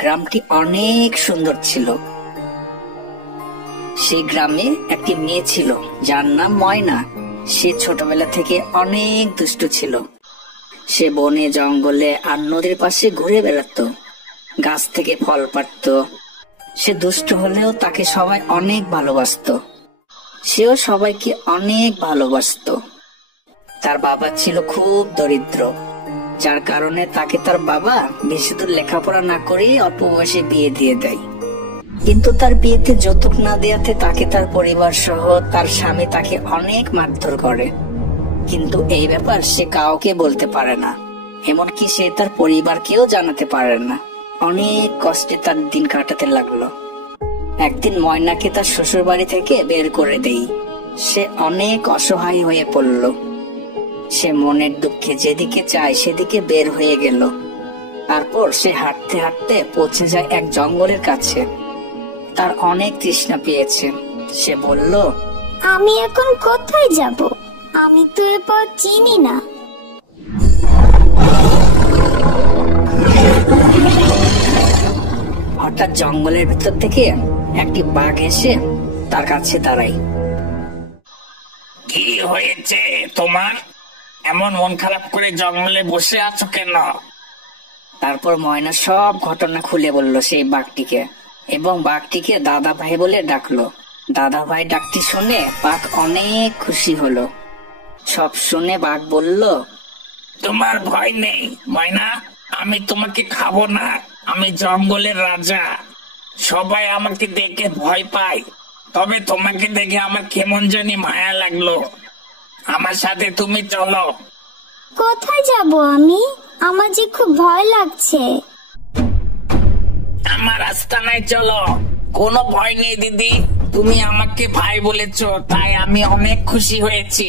গ্রামটি অনেক সুন্দর ছিল। সেই গ্রামে একটি মেয়ে ছিল যার নাম ময়না। সে ছোটবেলা থেকে অনেক দুষ্ট ছিল। সে বনে জঙ্গলে আর নদীর পাশে ঘুরে বেড়াতো, গাছ থেকে ফল পাড়তো। সে দুষ্ট হলেও তাকে সবাই অনেক ভালোবাসতো। সেও সবাইকে অনেক ভালোবাসতো। তার বাবা ছিল খুব দরিদ্র, যার কারণে তাকে তার বাবা বেশি দূর লেখাপড়া না করে অল্প বয়সে বিয়ে দিয়ে দেয়। কিন্তু তার বিয়েতে যৌতুক না দেওয়াতে তাকে তার পরিবার সহ তার স্বামী তাকে অনেক মারধর করে। কিন্তু এই ব্যাপার সে কাউকে বলতে পারে না, এমনকি সে তার পরিবারকেও জানাতে পারে না। অনেক কষ্টে তার দিন কাটাতে লাগলো। একদিন ময়নাকে তার শ্বশুর বাড়ি থেকে বের করে দেই। সে অনেক অসহায় হয়ে পড়ল। সে মনের দুঃখে যেদিকে চায় সেদিকে বের হয়ে গেল। তারপর সে হাঁটতে হাঁটতে পৌঁছে যায় এক জঙ্গলের কাছে। তার অনেক তৃষ্ণা পেয়েছে। সে বলল, আমি এখন কোথায় যাব? আমি তো এ পথ চিনি না। হঠাৎ জঙ্গলের ভিতর থেকে একটি বাঘ এসে তার কাছে দাঁড়ায়। কি হয়েছে তোমার? এমন মন খারাপ করে জঙ্গলে বসে আছো কেন? তারপর ময়না সব ঘটনা খুলে বলল সেই বাঘটিকে, এবং বাঘটিকে দাদা ভাই বলে ডাকলো। দাদা ভাই ডাকটি শুনে বাঘ অনেক খুশি হলো। সব শুনে বাঘ বলল, তোমার ভয় নেই ময়না, আমি তোমাকে খাবো না। আমি জঙ্গলের রাজা। সবাই আমাকে দেখে ভয় পায়, তবে তোমাকে দেখে আমার কেমন জানি মায়া লাগলো। আমার সাথে তুমি চলো। কোথায় যাব আমি? আমার যে খুব ভয় লাগছে। আমার আস্তানায় চলো। কোনো ভয় নেই দিদি, তুমি আমাকে ভাই বলেছো, তাই আমি অনেক খুশি হয়েছি।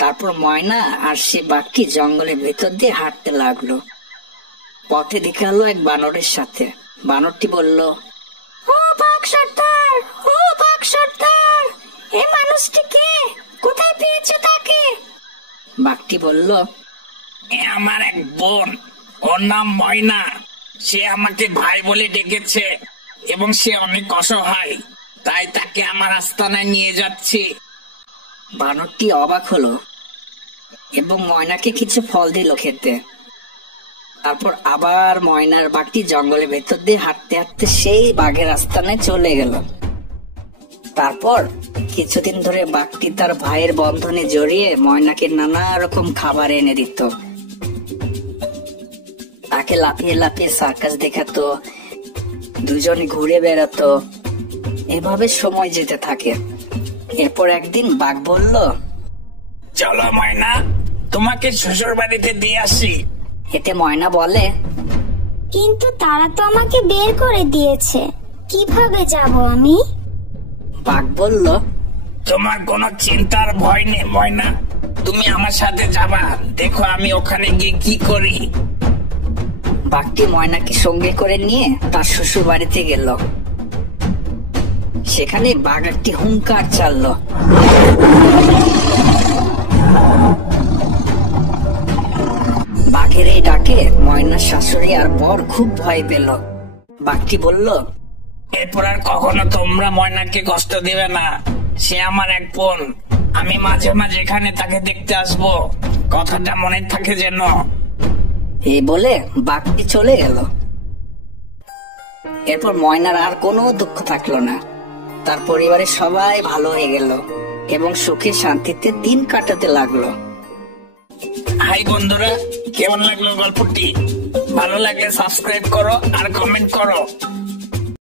তারপর ময়না আর সে বাঘটি জঙ্গলের ভেতর দিয়ে হাঁটতে লাগলো। পথে দেখা হলো এক বানরের সাথে। বানরটি বলল, ও বাঘ সর্দার, ও বাঘ সর্দার, এই মানুষটি কে? কোথায় পেয়েছো তাকে? বাঘটি বলল, এ আমার এক বোন, ওর নাম ময়না। সে আমাকে ভাই বলে ডেকেছে এবং সে অনেক অসহায়, তাই তাকে আমার আস্তানায় নিয়ে যাচ্ছি। বানরটি অবাক হলো এবং ময়নাকে কিছু ফল দিল খেতে। তারপর আবার ময়নার বাঘটি জঙ্গলের ভেতর দিয়ে হাঁটতে হাঁটতে সেই বাঘের আস্তানায় চলে গেল। তারপর কিছুদিন ধরে বাঘটি তার ভাইয়ের বন্ধনে জড়িয়ে ময়নাকে নানা রকম খাবার এনে দিত। তাকে লাফিয়ে লাফিয়ে সার্কাস দেখাতো, দুজনে ঘুরে বেড়াতো। এভাবে সময় যেতে থাকে। এরপর একদিন বাঘ বলল, চলো ময়না, তোমাকে শ্বশুর বাড়িতে দিয়ে আসি। এতে ময়না বলে, কিন্তু তারা তো আমাকে বের করে দিয়েছে, কিভাবে যাব আমি? বাঘ বলল, তোমার কোনো চিন্তার ভয় নেই ময়না, তুমি আমার সাথে যাবা। দেখো আমি ওখানে গিয়ে কি করি। বাঘটি ময়নাকে সঙ্গে করে নিয়ে তার শ্বশুর বাড়িতে গেল। সেখানে বাঘ একটি হুঙ্কার চাললো। বাঘের এই ডাকে ময়নার শাশুড়ি আর বর খুব ভয় পেল। বাঘটি বলল, এরপর আর কখনো তোমরা ময়নাকে কষ্ট দেবে না। সে আমার এক বোন, আমি মাঝে মাঝে এখানে তাকে দেখতে আসবো। কথাটা মনে থাকে যেন। এই বলে বাঘটি চলে গেল। এরপর ময়নার আর কোনো দুঃখ থাকলো না। তার পরিবারের সবাই ভালো হয়ে গেল এবং সুখে শান্তিতে দিন কাটাতে লাগলো। হাই বন্ধুরা, কেমন লাগলো গল্পটি? ভালো লাগলে সাবস্ক্রাইব করো আর কমেন্ট করো।